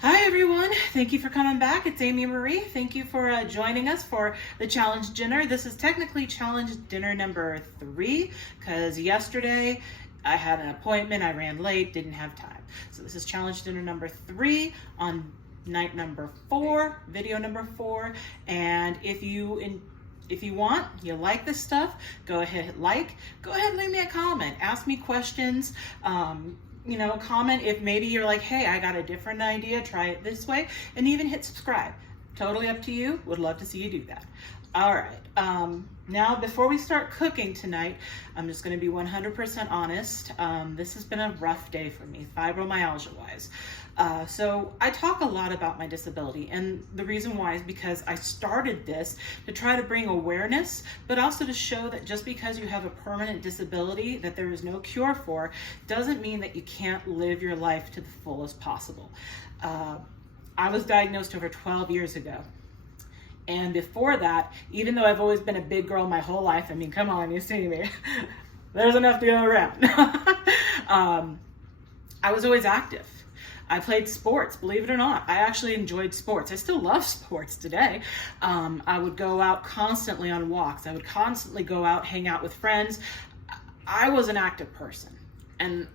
Hi everyone, thank you for coming back. It's Amy Marie. Thank you for joining us for the challenge dinner. This is technically challenge dinner number 3 because yesterday I had an appointment, I ran late, didn't have time. So this is challenge dinner number 3 on night number 4, video number 4. And if you want, you like this stuff, go ahead and leave me a comment, ask me questions. Comment if maybe you're like, hey, I got a different idea, try it this way, and even hit subscribe. Totally up to you. Would love to see you do that. All right. Now, before we start cooking tonight, I'm just going to be 100% honest. This has been a rough day for me, fibromyalgia-wise. So I talk a lot about my disability, and the reason why is because I started this to try to bring awareness, but also to show that just because you have a permanent disability that there is no cure for, doesn't mean that you can't live your life to the fullest possible. I was diagnosed over 12 years ago. And before that, even though I've always been a big girl my whole life, I mean, come on, you see me, there's enough to go around. I was always active. I played sports, believe it or not. I actually enjoyed sports. I still love sports today. I would go out constantly on walks. I would constantly go out, hang out with friends. I was an active person. And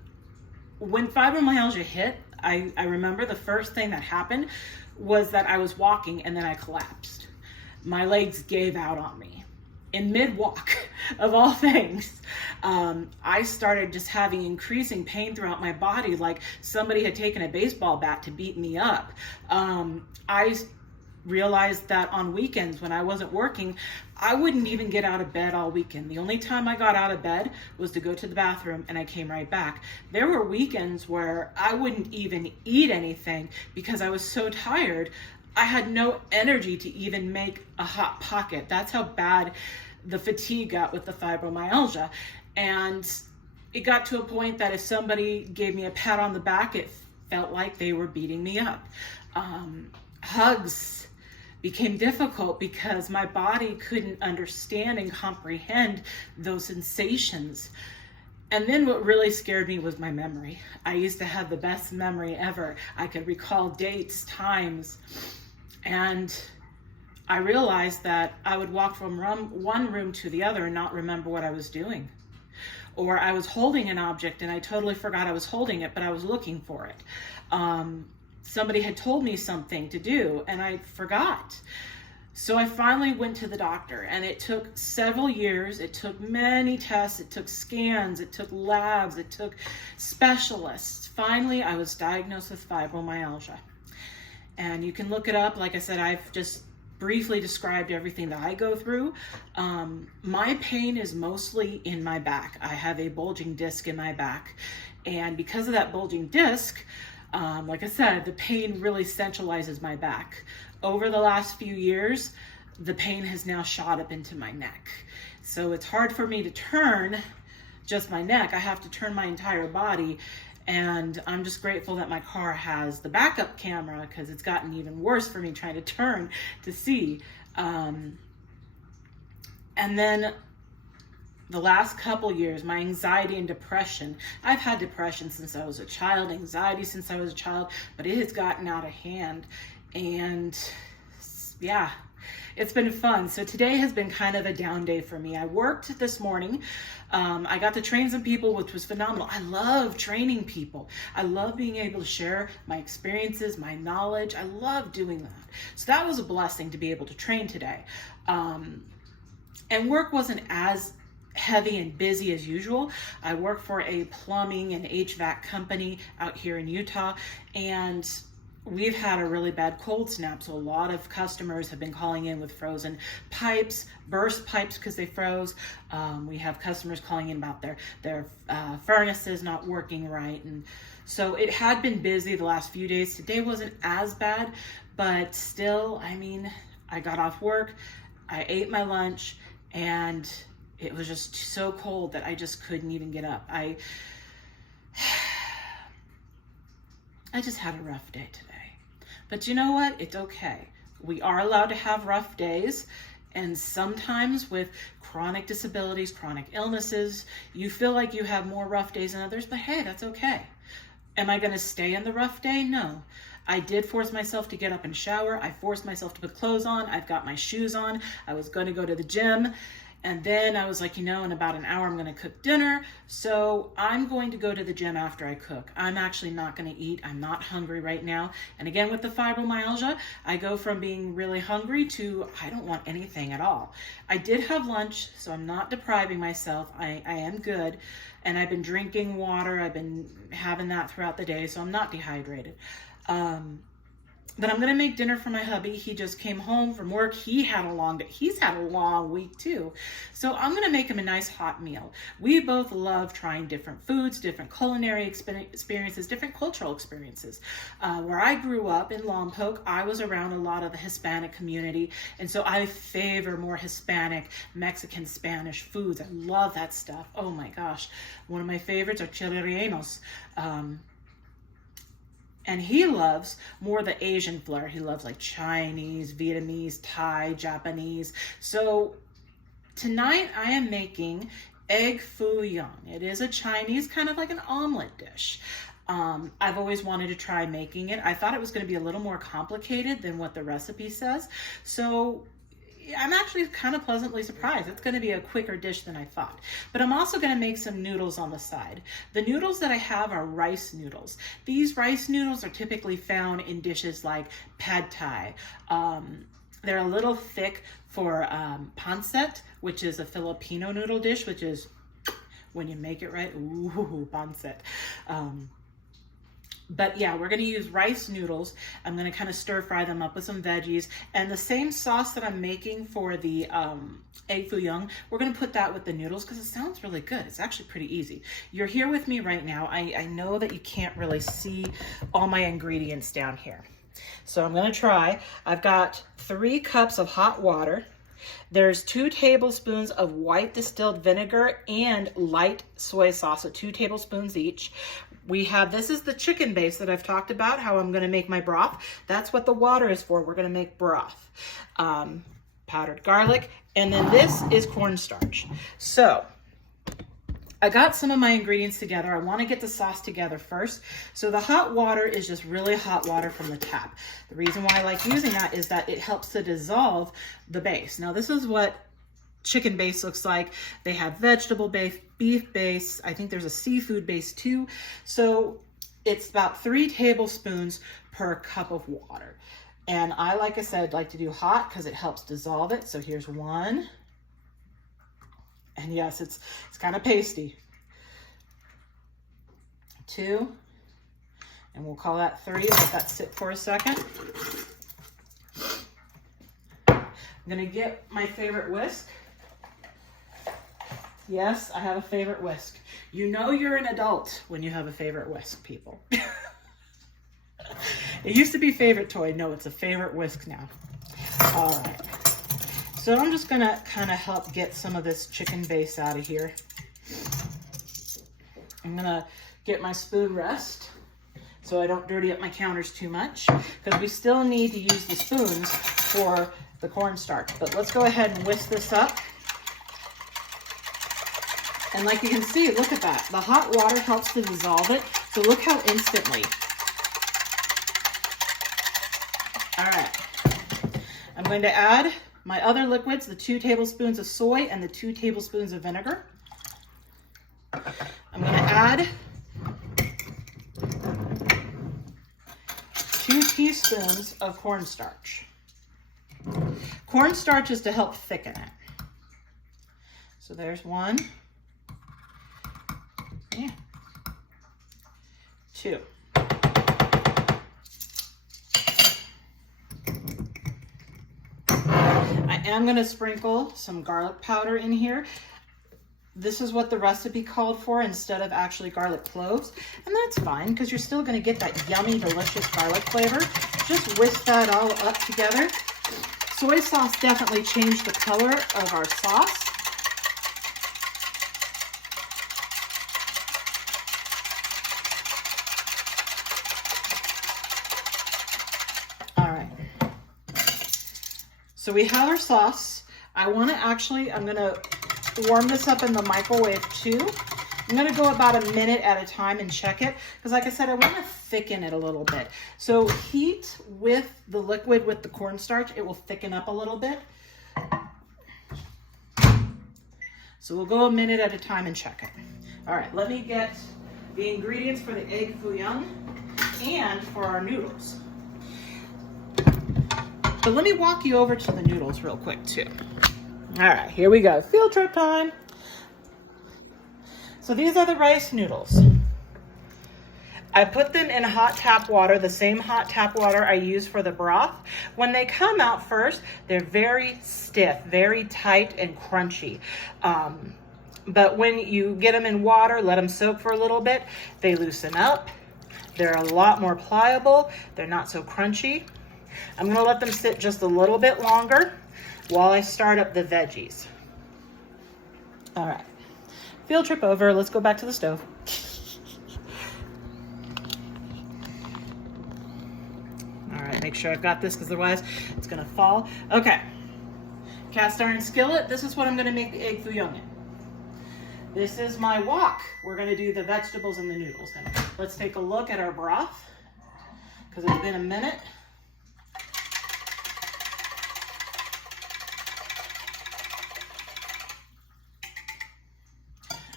when fibromyalgia hit, I remember the first thing that happened was that I was walking and then I collapsed. My legs gave out on me. In mid-walk, of all things, I started just having increasing pain throughout my body, like somebody had taken a baseball bat to beat me up. I realized that on weekends when I wasn't working, I wouldn't even get out of bed all weekend. The only time I got out of bed was to go to the bathroom and I came right back. There were weekends where I wouldn't even eat anything because I was so tired. I had no energy to even make a hot pocket. That's how bad the fatigue got with the fibromyalgia. And it got to a point that if somebody gave me a pat on the back, it felt like they were beating me up. Hugs became difficult because my body couldn't understand and comprehend those sensations. And then what really scared me was my memory. I used to have the best memory ever. I could recall dates, times, and I realized that I would walk from one room to the other and not remember what I was doing. Or I was holding an object and I totally forgot I was holding it, but I was looking for it. Somebody had told me something to do and I forgot. So I finally went to the doctor, and it took several years. It took many tests, it took scans, it took labs, it took specialists. Finally, I was diagnosed with fibromyalgia. And you can look it up. Like I said, I've just briefly described everything that I go through. My pain is mostly in my back. I have a bulging disc in my back. And because of that bulging disc, like I said, the pain really centralizes my back. Over the last few years, the pain has now shot up into my neck. So it's hard for me to turn just my neck. I have to turn my entire body. And I'm just grateful that my car has the backup camera because it's gotten even worse for me trying to turn to see. And then the last couple years, my anxiety and depression. I've had depression since I was a child, anxiety since I was a child, but it has gotten out of hand. And yeah, it's been fun. So today has been kind of a down day for me. I worked this morning. I got to train some people, which was phenomenal. I love training people. I love being able to share my experiences, my knowledge. I love doing that. So that was a blessing to be able to train today. And work wasn't as heavy and busy as usual. I work for a plumbing and HVAC company out here in Utah, and we've had a really bad cold snap, so a lot of customers have been calling in with frozen pipes, burst pipes because they froze. We have customers calling in about their furnaces not working right, and so it had been busy the last few days. Today wasn't as bad, but still, I mean, I got off work, I ate my lunch, and it was just so cold that I just couldn't even get up. I just had a rough day today. But you know what? It's okay. We are allowed to have rough days. And sometimes with chronic disabilities, chronic illnesses, you feel like you have more rough days than others, but hey, that's okay. Am I going to stay in the rough day? No. I did force myself to get up and shower. I forced myself to put clothes on. I've got my shoes on. I was going to go to the gym. And then I was like, you know, in about an hour, I'm going to cook dinner. So I'm going to go to the gym after I cook. I'm actually not going to eat. I'm not hungry right now. And again, with the fibromyalgia, I go from being really hungry to I don't want anything at all. I did have lunch, so I'm not depriving myself. I am good. And I've been drinking water. I've been having that throughout the day, so I'm not dehydrated. But I'm going to make dinner for my hubby. He just came home from work. He's had a long week too. So I'm going to make him a nice hot meal. We both love trying different foods, different culinary experiences, different cultural experiences. Where I grew up in Lompoc, I was around a lot of the Hispanic community. And so I favor more Hispanic, Mexican, Spanish foods. I love that stuff. Oh my gosh. One of my favorites are chile rellenos. And he loves more the Asian flair. He loves like Chinese, Vietnamese, Thai, Japanese. So tonight I am making egg foo young. It is a Chinese, kind of like an omelet dish. I've always wanted to try making it. I thought it was going to be a little more complicated than what the recipe says. So I'm actually kind of pleasantly surprised. It's going to be a quicker dish than I thought. But I'm also going to make some noodles on the side. The noodles that I have are rice noodles. These rice noodles are typically found in dishes like pad thai. They're a little thick for pancit, which is a Filipino noodle dish, which is, when you make it right, ooh, pancit. But yeah, we're going to use rice noodles. I'm going to kind of stir fry them up with some veggies. And the same sauce that I'm making for the egg foo young, we're going to put that with the noodles because it sounds really good. It's actually pretty easy. You're here with me right now. I know that you can't really see all my ingredients down here. So I'm going to try. I've got 3 cups of hot water. There's 2 tablespoons of white distilled vinegar and light soy sauce, so 2 tablespoons each. We have, this is the chicken base that I've talked about, how I'm going to make my broth. That's what the water is for. We're going to make broth. Powdered garlic, and then this is cornstarch. So I got some of my ingredients together. I want to get the sauce together first. So the hot water is just really hot water from the tap. The reason why I like using that is that it helps to dissolve the base. Now this is what chicken base looks like. They have vegetable base, beef base. I think there's a seafood base too. So it's about 3 tablespoons per cup of water. And I, like I said, like to do hot because it helps dissolve it. So here's 1. And yes, it's kind of pasty. 2. And we'll call that 3. Let that sit for a second. I'm gonna get my favorite whisk. Yes, I have a favorite whisk. You know you're an adult when you have a favorite whisk, people. It used to be favorite toy. No, it's a favorite whisk now. All right. So I'm just gonna kind of help get some of this chicken base out of here. I'm gonna get my spoon rest so I don't dirty up my counters too much, because we still need to use the spoons for the cornstarch. But let's go ahead and whisk this up. And like you can see, look at that. The hot water helps to dissolve it. So look how instantly. All right. I'm going to add my other liquids, the 2 tablespoons of soy and the 2 tablespoons of vinegar. I'm going to add 2 teaspoons of cornstarch. Cornstarch is to help thicken it. So there's 1. Yeah. 2. I am going to sprinkle some garlic powder in here. This is what the recipe called for instead of actually garlic cloves. And that's fine because you're still going to get that yummy, delicious garlic flavor. Just whisk that all up together. Soy sauce definitely changed the color of our sauce. So we have our sauce. I'm gonna warm this up in the microwave too. I'm gonna go about a minute at a time and check it, because like I said, I wanna thicken it a little bit. So heat with the liquid, with the cornstarch, it will thicken up a little bit. So we'll go a minute at a time and check it. All right, let me get the ingredients for the egg foo young and for our noodles. But let me walk you over to the noodles real quick too. All right, here we go. Field trip time. So these are the rice noodles. I put them in hot tap water, the same hot tap water I use for the broth. When they come out first, they're very stiff, very tight and crunchy. But when you get them in water, let them soak for a little bit, they loosen up. They're a lot more pliable. They're not so crunchy. I'm gonna let them sit just a little bit longer while I start up the veggies. All right, field trip over. Let's go back to the stove. All right, make sure I've got this, because otherwise it's gonna fall. Okay, cast iron skillet. This is what I'm gonna make the egg foo young in. This is my wok. We're gonna do the vegetables and the noodles. And let's take a look at our broth, because it's been a minute.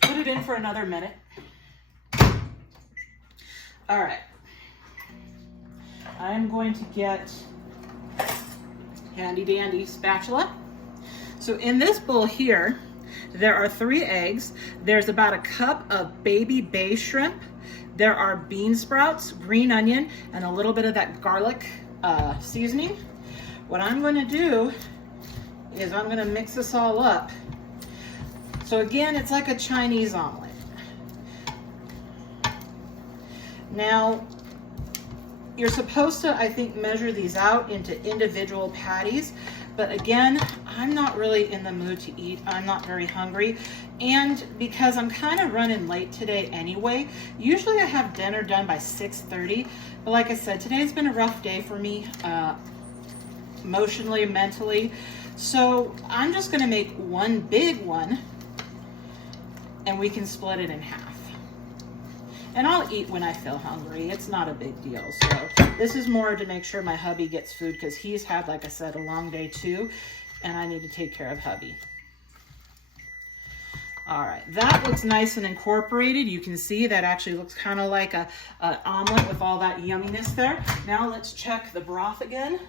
Put it in for another minute. All right. I'm going to get handy dandy spatula. So in this bowl here, there are 3 eggs. There's about a cup of baby bay shrimp. There are bean sprouts, green onion, and a little bit of that garlic seasoning. What I'm going to do is I'm going to mix this all up. So again, it's like a Chinese omelet. Now, you're supposed to, I think, measure these out into individual patties. But again, I'm not really in the mood to eat. I'm not very hungry. And because I'm kind of running late today anyway, usually I have dinner done by 6:30. But like I said, today's been a rough day for me, emotionally, mentally. So I'm just gonna make one big one and we can split it in half. And I'll eat when I feel hungry. It's not a big deal. So this is more to make sure my hubby gets food, because he's had, like I said, a long day too, and I need to take care of hubby. All right, that looks nice and incorporated. You can see that actually looks kind of like an omelet with all that yumminess there. Now let's check the broth again.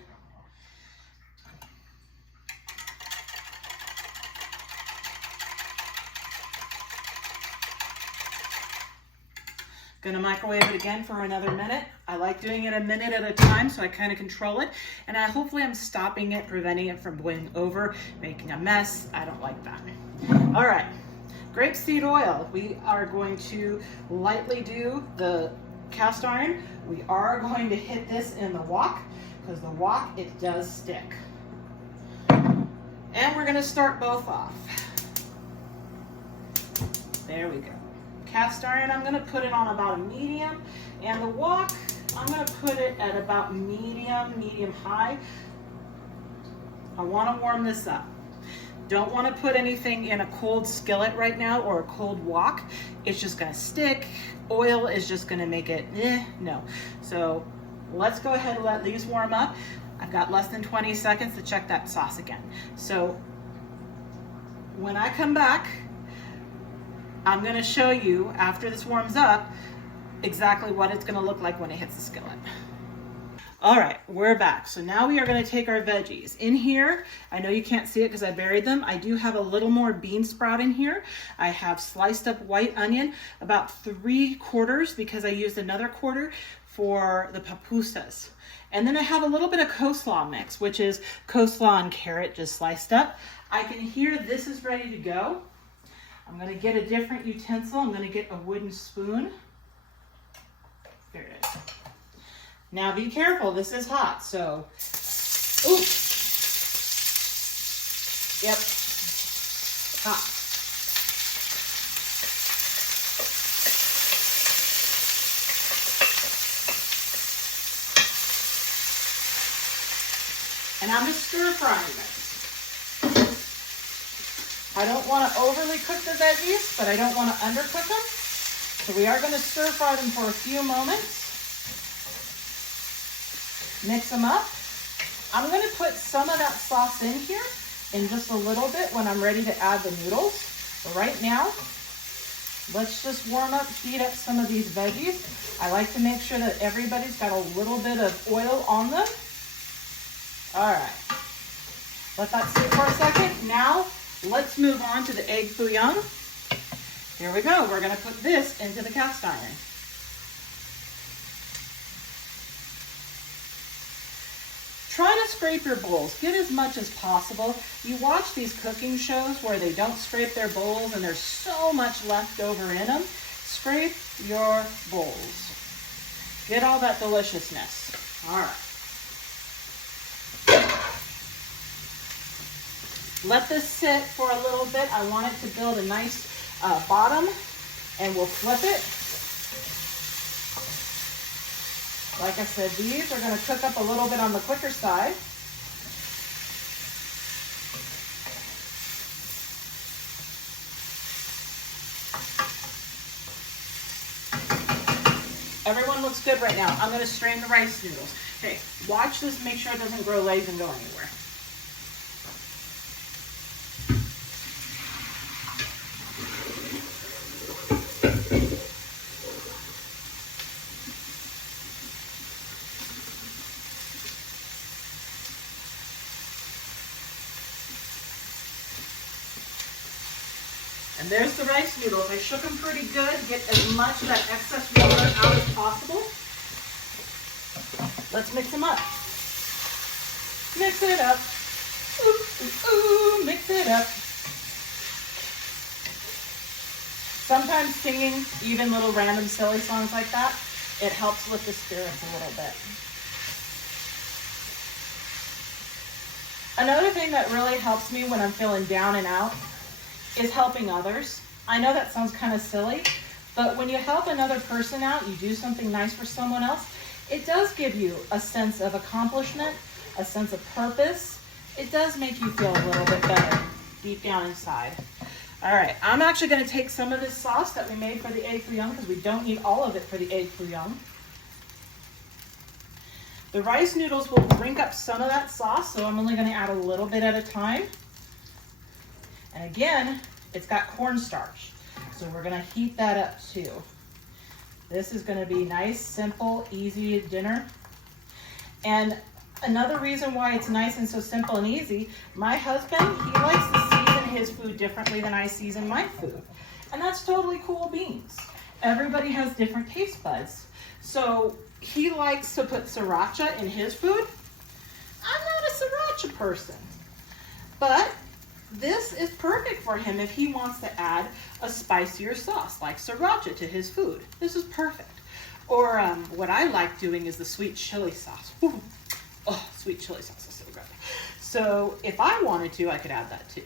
Gonna microwave it again for another minute. I like doing it a minute at a time so I kind of control it. And hopefully I'm stopping it, preventing it from boiling over, making a mess. I don't like that. All right, grapeseed oil. We are going to lightly do the cast iron. We are going to hit this in the wok, because the wok, it does stick. And we're gonna start both off. There we go. Cast iron, I'm gonna put it on about a medium, and the wok, I'm gonna put it at about medium high. I wanna warm this up. Don't wanna put anything in a cold skillet right now or a cold wok. It's just gonna stick. Oil is just gonna make it, no. So let's go ahead and let these warm up. I've got less than 20 seconds to check that sauce again. So when I come back, I'm gonna show you, after this warms up, exactly what it's gonna look like when it hits the skillet. All right, we're back. So now we are gonna take our veggies. In here, I know you can't see it because I buried them. I do have a little more bean sprout in here. I have sliced up white onion, about 3/4, because I used another quarter for the pupusas. And then I have a little bit of coleslaw mix, which is coleslaw and carrot just sliced up. I can hear this is ready to go. I'm gonna get a different utensil. I'm gonna get a wooden spoon. There it is. Now be careful, this is hot, so, oops. Yep, hot. And I'm just stir frying this. I don't want to overly cook the veggies, but I don't want to undercook them. So we are going to stir fry them for a few moments. Mix them up. I'm going to put some of that sauce in here in just a little bit when I'm ready to add the noodles. But right now, let's just warm up, heat up some of these veggies. I like to make sure that everybody's got a little bit of oil on them. All right. Let that sit for a second. Now, let's move on to the egg foo young. Here we go. We're going to put this into the cast iron. Try to scrape your bowls. Get as much as possible. You watch these cooking shows where they don't scrape their bowls and there's so much left over in them. Scrape your bowls. Get all that deliciousness. All right. Let this sit for a little bit. I want it to build a nice bottom, and we'll flip it. Like I said, these are going to cook up a little bit on the quicker side. Everyone looks good right now. I'm going to strain the rice noodles. Okay, watch this, make sure it doesn't grow legs and go anywhere. And there's the rice noodles. I shook them pretty good. Get as much of that excess water out as possible. Let's mix them up. Mix it up. Ooh, ooh, ooh, mix it up. Sometimes singing even little random silly songs like that, it helps lift the spirits a little bit. Another thing that really helps me when I'm feeling down and out is helping others. I know that sounds kind of silly, but when you help another person out, you do something nice for someone else, it does give you a sense of accomplishment, a sense of purpose. It does make you feel a little bit better deep down inside. All right, I'm actually going to take some of this sauce that we made for the egg foo young because we don't need all of it for the egg foo young. The rice noodles will drink up some of that sauce, so I'm only going to add a little bit at a time. And again, it's got cornstarch, so we're going to heat that up too. This is going to be nice, simple, easy dinner. And another reason why it's nice and so simple and easy, my husband, he likes to season his food differently than I season my food. And that's totally cool beans. Everybody has different taste buds. So he likes to put sriracha in his food. I'm not a sriracha person, but this is perfect for him if he wants to add a spicier sauce like sriracha to his food. This is perfect. Or what I like doing is the sweet chili sauce. Ooh. Oh, sweet chili sauce is so good. So if I wanted to, I could add that too.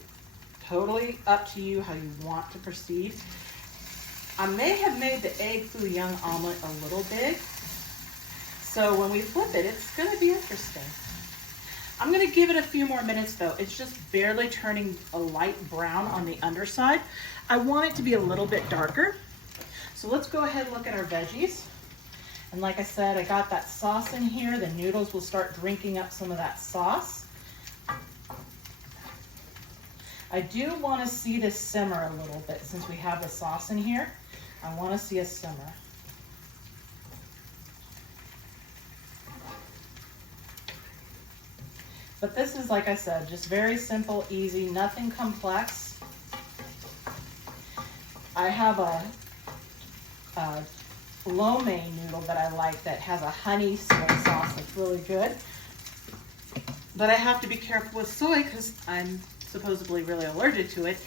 Totally up to you how you want to proceed. I may have made the egg foo young omelet a little big. So when we flip it, it's going to be interesting. I'm going to give it a few more minutes though. It's just barely turning a light brown on the underside. I want it to be a little bit darker. So let's go ahead and look at our veggies. And like I said, I got that sauce in here. The noodles will start drinking up some of that sauce. I do want to see this simmer a little bit since we have the sauce in here. I want to see a simmer. But this is, like I said, just very simple, easy, nothing complex. I have a lo mein noodle that I like that has a honey soy sauce that's really good. But I have to be careful with soy because I'm supposedly really allergic to it,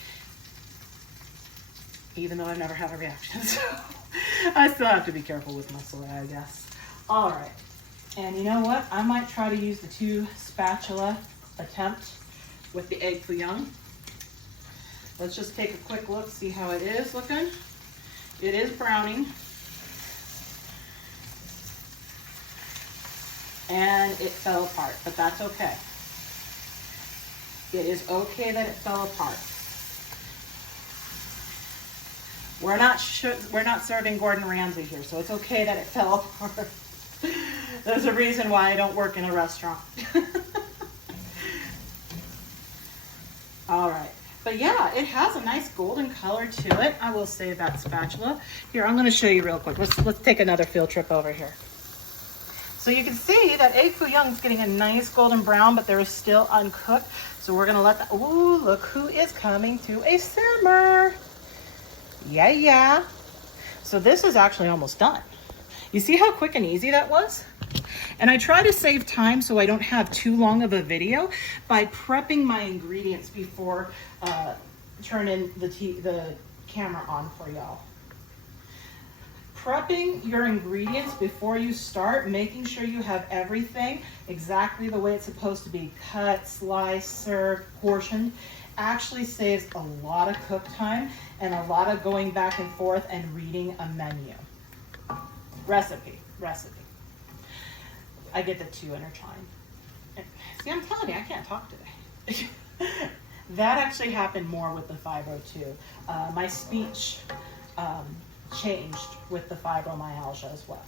even though I've never had a reaction. So I still have to be careful with my soy, I guess. All right. And you know what? I might try to use the 2 spatula attempt with the egg foo young. Let's just take a quick look, see how it is looking. It is browning. And it fell apart, but that's okay. It is okay that it fell apart. We're not serving Gordon Ramsay here, so it's okay that it fell apart. There's a reason why I don't work in a restaurant. All right. But yeah, it has a nice golden color to it. I will save that spatula. Here, I'm going to show you real quick. Let's take another field trip over here. So you can see that egg foo young is getting a nice golden brown, but there is still uncooked. So we're going to let that, ooh, look who is coming to a simmer. Yeah. So this is actually almost done. You see how quick and easy that was? And I try to save time so I don't have too long of a video by prepping my ingredients before turning the camera on for y'all. Prepping your ingredients before you start, making sure you have everything exactly the way it's supposed to be, cut, sliced, served, portioned, actually saves a lot of cook time and a lot of going back and forth and reading a menu. Recipe. I get the two intertwined. See, I'm telling you, I can't talk today. That actually happened more with the Fibro2. My speech changed with the fibromyalgia as well.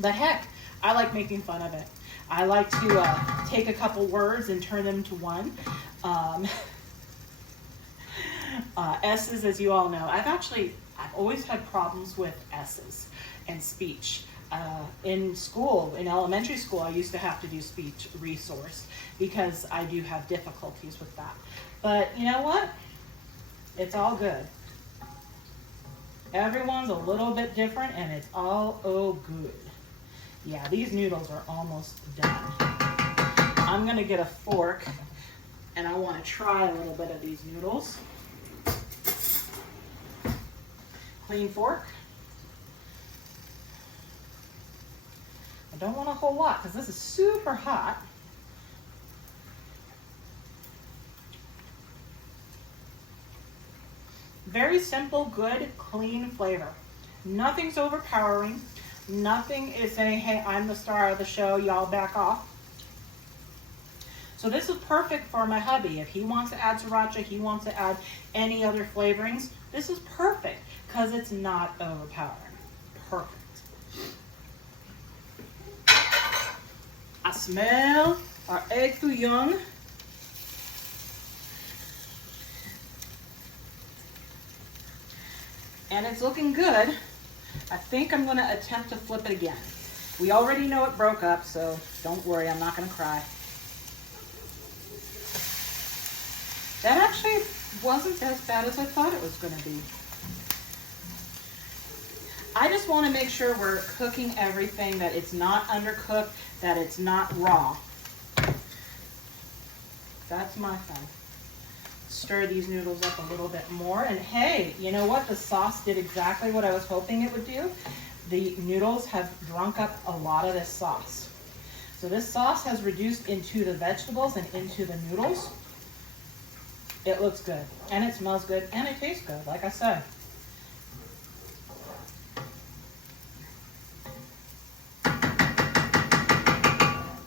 But heck, I like making fun of it. I like to take a couple words and turn them to one. S's, as you all know, I've always had problems with S's and speech. In school, in elementary school, I used to have to do speech resource because I do have difficulties with that. But you know what? It's all good. Everyone's a little bit different and it's all good. Yeah, these noodles are almost done. I'm gonna get a fork and I wanna try a little bit of these noodles. Clean fork. I don't want a whole lot because this is super hot. Very simple, good, clean flavor. Nothing's overpowering. Nothing is saying, hey, I'm the star of the show, y'all back off. So this is perfect for my hubby. If he wants to add sriracha, he wants to add any other flavorings, this is perfect because it's not overpowering. Perfect. I smell our egg foo young. And it's looking good. I think I'm gonna attempt to flip it again. We already know it broke up, so don't worry, I'm not gonna cry. That actually wasn't as bad as I thought it was gonna be. I just wanna make sure we're cooking everything, that it's not undercooked, that it's not raw. That's my thing. Stir these noodles up a little bit more. And hey, you know what? The sauce did exactly what I was hoping it would do. The noodles have drunk up a lot of this sauce. So this sauce has reduced into the vegetables and into the noodles. It looks good and it smells good and it tastes good, like I said.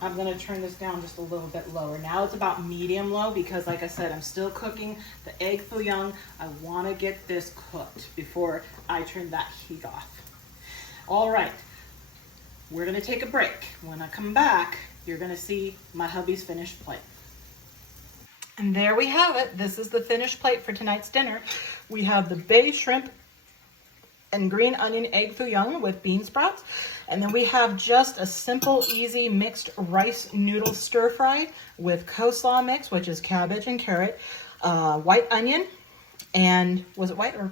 I'm gonna turn this down just a little bit lower. Now it's about medium low because like I said, I'm still cooking the egg foo young. I wanna get this cooked before I turn that heat off. All right, we're gonna take a break. When I come back, you're gonna see my hubby's finished plate. And there we have it. This is the finished plate for tonight's dinner. We have the bay shrimp and green onion egg foo young with bean sprouts. And then we have just a simple, easy mixed rice noodle stir fry with coleslaw mix, which is cabbage and carrot, white onion, and was it white or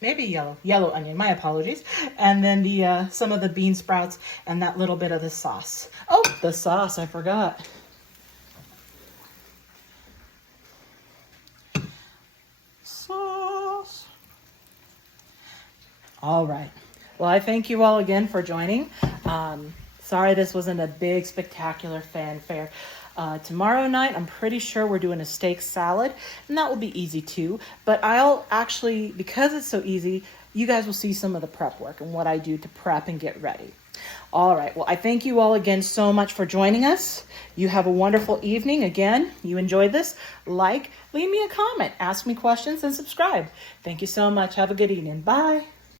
maybe yellow? Yellow onion, my apologies. And then the some of the bean sprouts and that little bit of the sauce. Oh, the sauce, I forgot. Sauce. All right. Well, I thank you all again for joining. Sorry this wasn't a big, spectacular fanfare. Tomorrow night, I'm pretty sure we're doing a steak salad, and that will be easy too. But I'll actually, because it's so easy, you guys will see some of the prep work and what I do to prep and get ready. All right. Well, I thank you all again so much for joining us. You have a wonderful evening. Again, you enjoyed this. Leave me a comment, ask me questions, and subscribe. Thank you so much. Have a good evening. Bye.